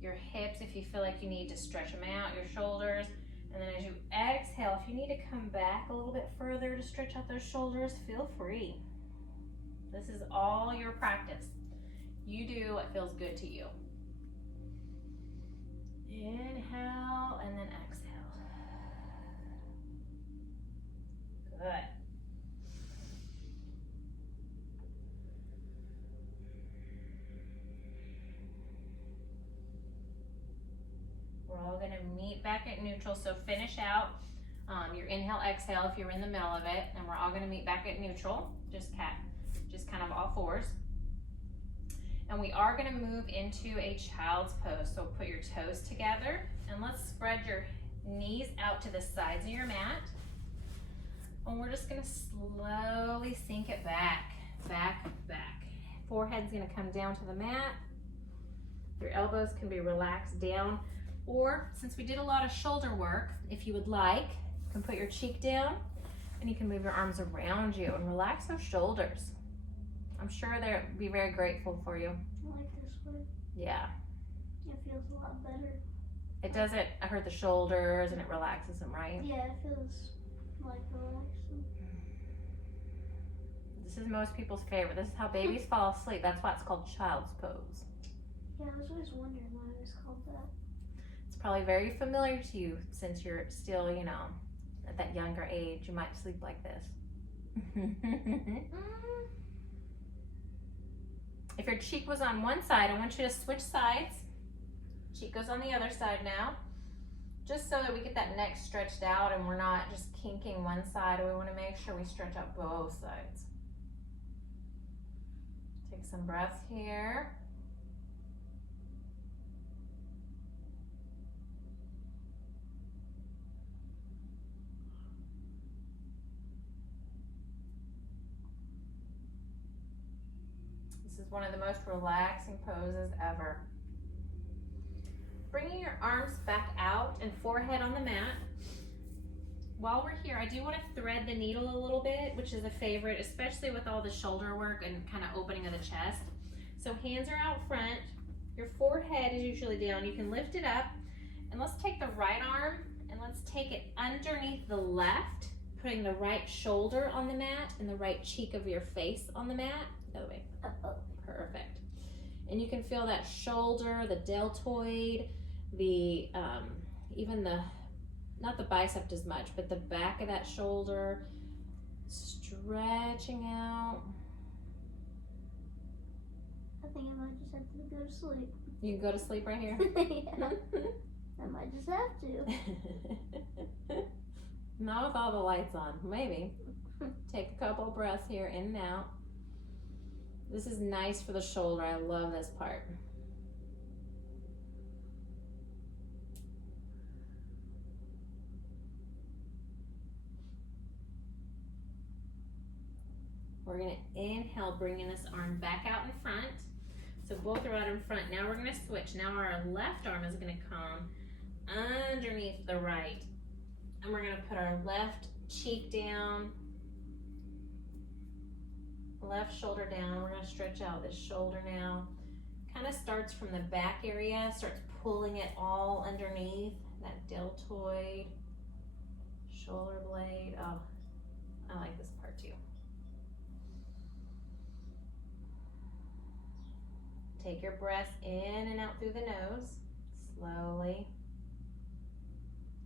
your hips if you feel like you need to stretch them out, your shoulders. And then as you exhale, if you need to come back a little bit further to stretch out those shoulders, feel free. This is all your practice. You do what feels good to you. Inhale and then exhale. Good. We're all gonna meet back at neutral, so finish out your inhale, exhale if you're in the middle of it, and we're all gonna meet back at neutral, just kind of all fours. And we are gonna move into a child's pose, so put your toes together, and let's spread your knees out to the sides of your mat. And we're just gonna slowly sink it back, back, back. Forehead's gonna come down to the mat. Your elbows can be relaxed down. Or, since we did a lot of shoulder work, if you would like, you can put your cheek down and you can move your arms around you and relax those shoulders. I'm sure they'll be very grateful for you. I like this one. Yeah. It feels a lot better. It doesn't hurt the shoulders and it relaxes them, right? Yeah, it feels like relaxing. This is most people's favorite. This is how babies fall asleep. That's why it's called child's pose. Yeah, I was always wondering why it was called that. It's probably very familiar to you since you're still, at that younger age. You might sleep like this. If your cheek was on one side, I want you to switch sides. Cheek goes on the other side now. Just so that we get that neck stretched out and we're not just kinking one side. We want to make sure we stretch out both sides. Take some breaths here. This is one of the most relaxing poses ever. Bringing your arms back out and forehead on the mat. While we're here, I do want to thread the needle a little bit, which is a favorite, especially with all the shoulder work and kind of opening of the chest. So hands are out front. Your forehead is usually down. You can lift it up. And let's take the right arm and let's take it underneath the left, putting the right shoulder on the mat and the right cheek of your face on the mat. The other way. Perfect. And you can feel that shoulder, the deltoid, the even the, not the bicep as much, but the back of that shoulder stretching out. I think I might just have to go to sleep. You can go to sleep right here. Yeah. I might just have to. Not with all the lights on, maybe. Take a couple breaths here, in and out. This is nice for the shoulder. I love this part. We're gonna inhale, bringing this arm back out in front. So both are out in front. Now we're gonna switch. Now our left arm is gonna come underneath the right. And we're gonna put our left cheek down, left shoulder down. We're gonna stretch out this shoulder now. Kind of starts from the back area, starts pulling it all underneath, that deltoid, shoulder blade. Oh, I like this part too. Take your breath in and out through the nose, slowly.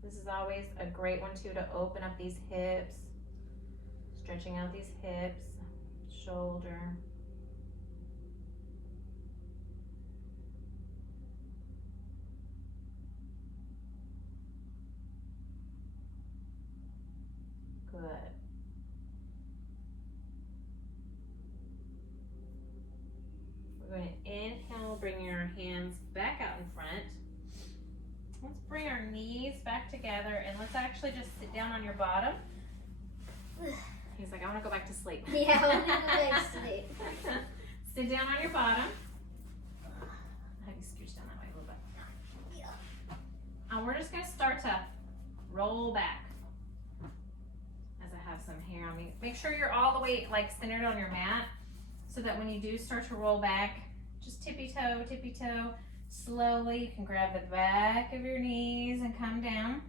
This is always a great one too, to open up these hips, stretching out these hips, shoulder. Good. We're going to inhale, bring your hands back out in front. Let's bring our knees back together and let's actually just sit down on your bottom. He's like, I want to go back to sleep. Yeah, I want to go back to sleep. Sit down on your bottom. I'll have you scooch down that way a little bit. Yeah. And we're just going to start to roll back. As I have some hair on me. Make sure you're all the way like centered on your mat so that when you do start to roll back, just tippy toe, slowly. You can grab the back of your knees and come down.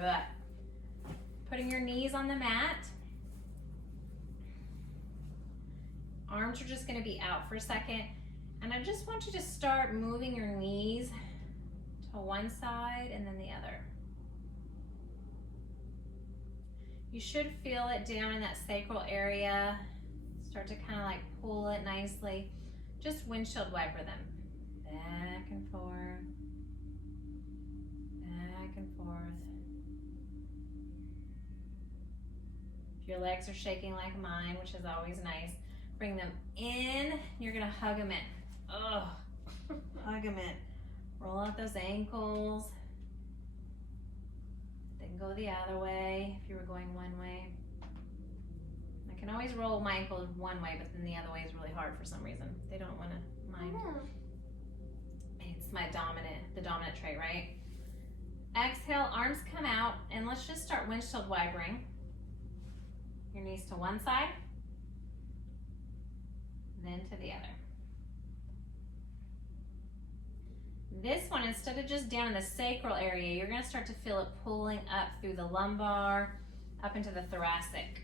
Good. Putting your knees on the mat. Arms are just going to be out for a second. And I just want you to start moving your knees to one side and then the other. You should feel it down in that sacral area. Start to kind of like pull it nicely. Just windshield wiper them. Back and forth. Back and forth. If your legs are shaking like mine, which is always nice, bring them in. You're gonna hug them in. Ugh. Hug them in. Roll out those ankles. They can go the other way if you were going one way. I can always roll my ankle one way, but then the other way is really hard for some reason. They don't want to mind. It's my the dominant trait, right? Exhale, arms come out, and let's just start windshield wipering. Your knees to one side, then to the other. This one, instead of just down in the sacral area, you're going to start to feel it pulling up through the lumbar, up into the thoracic,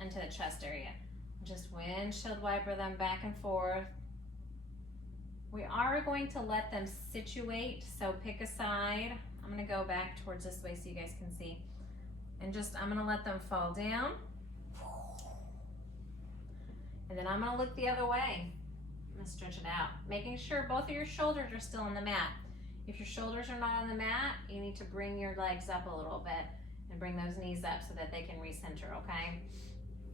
into the chest area. Just windshield wiper them back and forth. We are going to let them situate, so pick a side. I'm going to go back towards this way so you guys can see. And I'm going to let them fall down. And then I'm going to look the other way. I'm going to stretch it out, making sure both of your shoulders are still on the mat. If your shoulders are not on the mat, you need to bring your legs up a little bit and bring those knees up so that they can recenter, okay?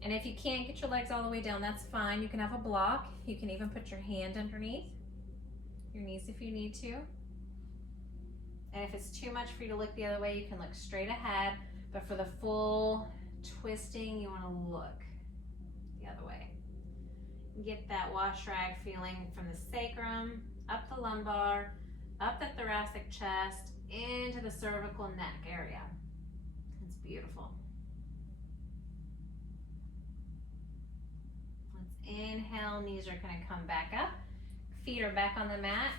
And if you can't get your legs all the way down, that's fine. You can have a block. You can even put your hand underneath your knees if you need to. And if it's too much for you to look the other way, you can look straight ahead. But for the full twisting, you want to look the other way. Get that wash rag feeling from the sacrum, up the lumbar, up the thoracic chest, into the cervical neck area. It's beautiful. Let's inhale, knees are going to come back up. Feet are back on the mat.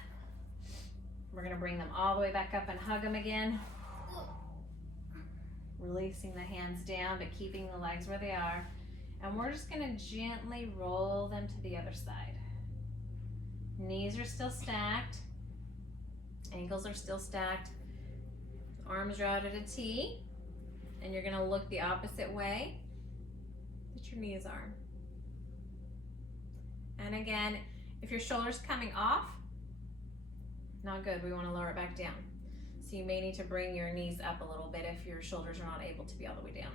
We're going to bring them all the way back up and hug them again. Releasing the hands down, but keeping the legs where they are. And we're just going to gently roll them to the other side. Knees are still stacked. Ankles are still stacked. Arms are out at a T. And you're going to look the opposite way that your knees are. And again, if your shoulder's coming off, not good. We want to lower it back down. So you may need to bring your knees up a little bit if your shoulders are not able to be all the way down.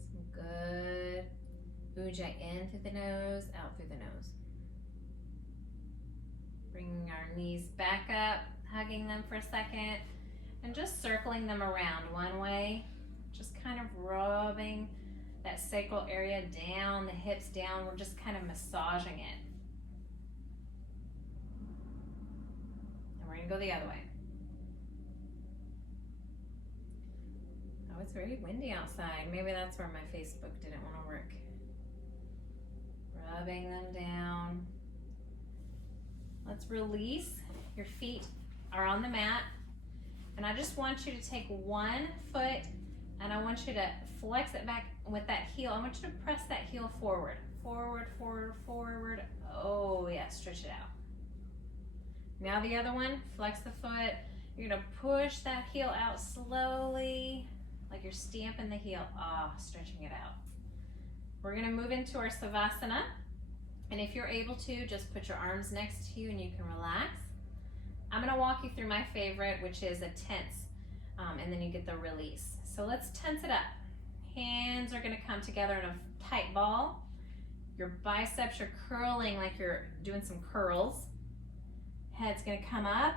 Some good ujjayi in through the nose, out through the nose. Bringing our knees back up, hugging them for a second and just circling them around one way, just kind of rubbing that sacral area down, the hips down. We're just kind of massaging it. And we're gonna go the other way. Oh, it's very windy outside. Maybe that's where my Facebook didn't want to work. Rubbing them down. Let's release. Your feet are on the mat. And I just want you to take one foot and I want you to flex it back with that heel. I want you to press that heel forward. Forward, forward, forward. Oh yeah, stretch it out. Now the other one, flex the foot. You're gonna push that heel out slowly, like you're stamping the heel. Stretching it out. We're gonna move into our Savasana. And if you're able to, just put your arms next to you and you can relax. I'm gonna walk you through my favorite, which is a tense, and then you get the release. So let's tense it up. Hands are gonna come together in a tight ball. Your biceps are curling like you're doing some curls. Head's gonna come up.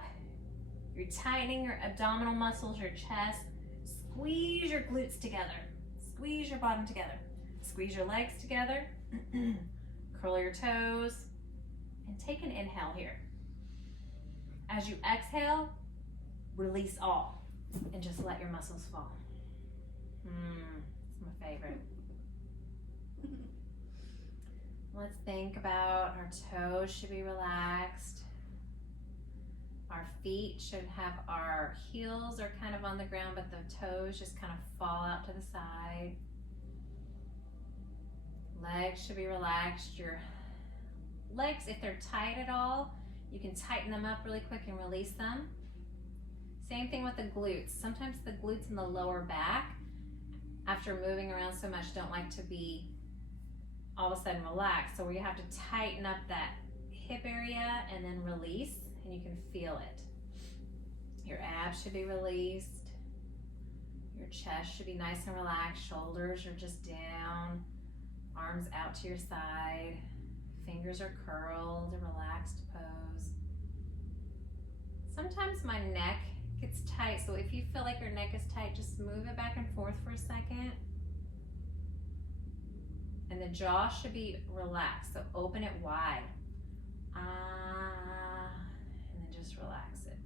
You're tightening your abdominal muscles, your chest. Squeeze your glutes together. Squeeze your bottom together. Squeeze your legs together. Curl your toes. And take an inhale here. As you exhale, release all. And just let your muscles fall. It's my favorite. Let's think about our toes should be relaxed. Our feet should have, our heels are kind of on the ground, but the toes just kind of fall out to the side. Legs should be relaxed. Your legs, if they're tight at all, you can tighten them up really quick and release them. Same thing with the glutes. Sometimes the glutes in the lower back, after moving around so much, don't like to be all of a sudden relaxed. So we have to tighten up that hip area and then release, and you can feel it. Your abs should be released. Your chest should be nice and relaxed. Shoulders are just down. Arms out to your side. Fingers are curled, a relaxed pose. Sometimes my neck gets tight, so if you feel like your neck is tight, just move it back and forth for a second. And the jaw should be relaxed, so open it wide. And then just relax it.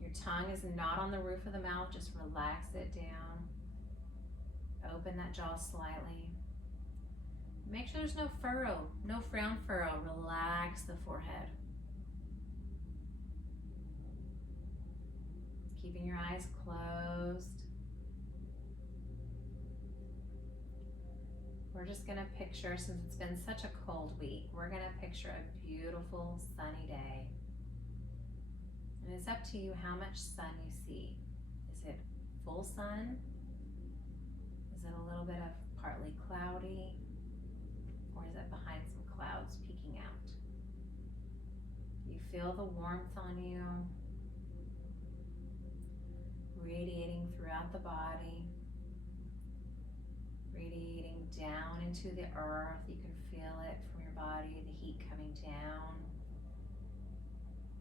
Your tongue is not on the roof of the mouth, just relax it down. Open that jaw slightly. Make sure there's no furrow, no frown furrow. Relax the forehead. Keeping your eyes closed. We're just gonna picture, since it's been such a cold week, we're gonna picture a beautiful sunny day. And it's up to you how much sun you see. Is it full sun? Is it a little bit of partly cloudy? Or is it behind some clouds peeking out? You feel the warmth on you, radiating throughout the body, radiating down into the earth. You can feel it from your body, the heat coming down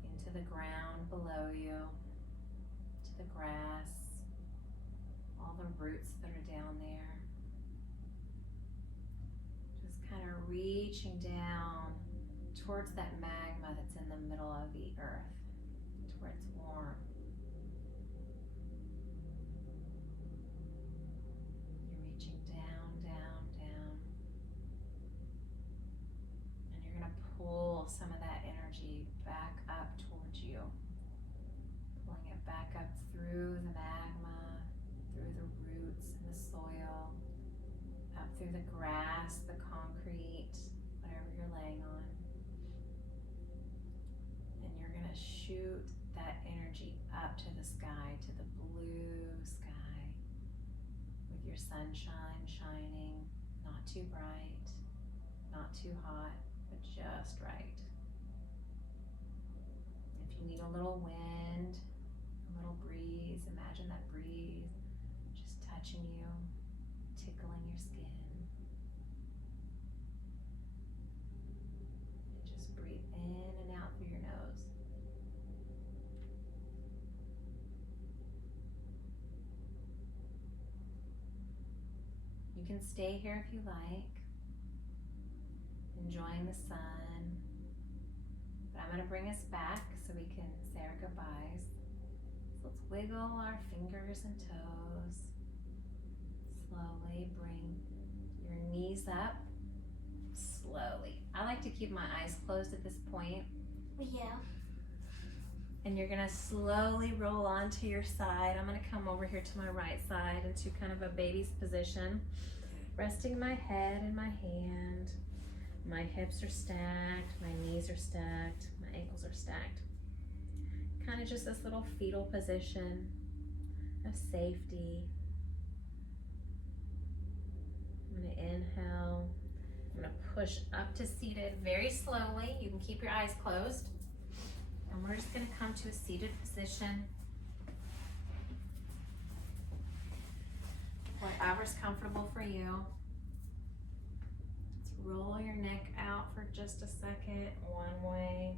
into the ground below you, to the grass, all the roots that are down there. Just kind of reaching down towards that magma that's in the middle of the earth, to where it's warm. You're reaching down, down, down. And you're going to pull some of that energy back up towards you. Pulling it back up through the magma, through the roots and the soil, up through the grass, the concrete, whatever you're laying on. And you're gonna shoot that energy up to the sky, to the blue sky, with your sunshine shining, not too bright, not too hot, but just right. If you need a little wind, a little breeze, imagine that breeze just touching you, tickling your skin. And just breathe in and out through your nose. can stay here if you like, enjoying the sun. But I'm going to bring us back so we can say our goodbyes. So let's wiggle our fingers and toes. Slowly bring your knees up. Slowly. I like to keep my eyes closed at this point. Yeah. And you're gonna slowly roll onto your side. I'm gonna come over here to my right side into kind of a baby's position. Resting my head in my hand. My hips are stacked, my knees are stacked, my ankles are stacked. Kind of just this little fetal position of safety. I'm gonna inhale. I'm gonna push up to seated very slowly. You can keep your eyes closed. And we're just gonna come to a seated position. Whatever's comfortable for you. Let's roll your neck out for just a second, one way.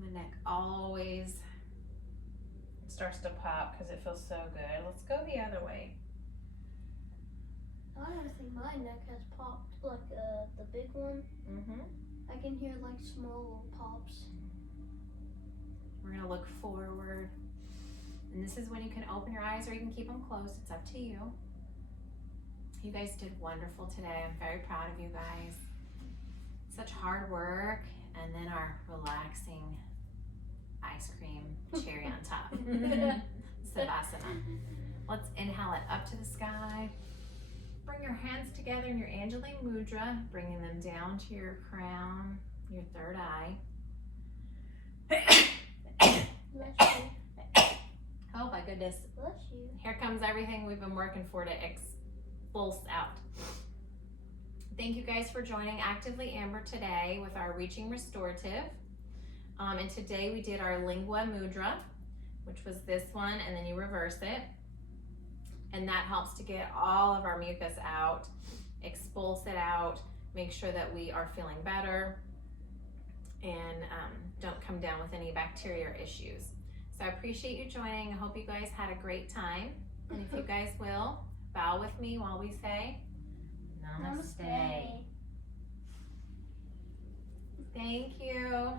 My neck always starts to pop because it feels so good. Let's go the other way. I don't think my neck has popped, like the big one. Mm-hmm. I can hear like small little pops. We're gonna look forward. And this is when you can open your eyes or you can keep them closed. It's up to you. You guys did wonderful today. I'm very proud of you guys. Such hard work, and then our relaxing ice cream cherry on top. Savasana. Let's inhale it up to the sky. Bring your hands together in your Actively Mudra, bringing them down to your crown, your third eye. Bless you. Oh my goodness. Bless you. Here comes everything we've been working for to expulse out. Thank you guys for joining Activelyamber today with our Reaching Restorative. And today we did our Linga Mudra, which was this one, and then you reverse it. And that helps to get all of our mucus out, expulse it out, make sure that we are feeling better, and don't come down with any bacteria or issues. So I appreciate you joining. I hope you guys had a great time. And if you guys will, bow with me while we say Namaste. Namaste. Thank you.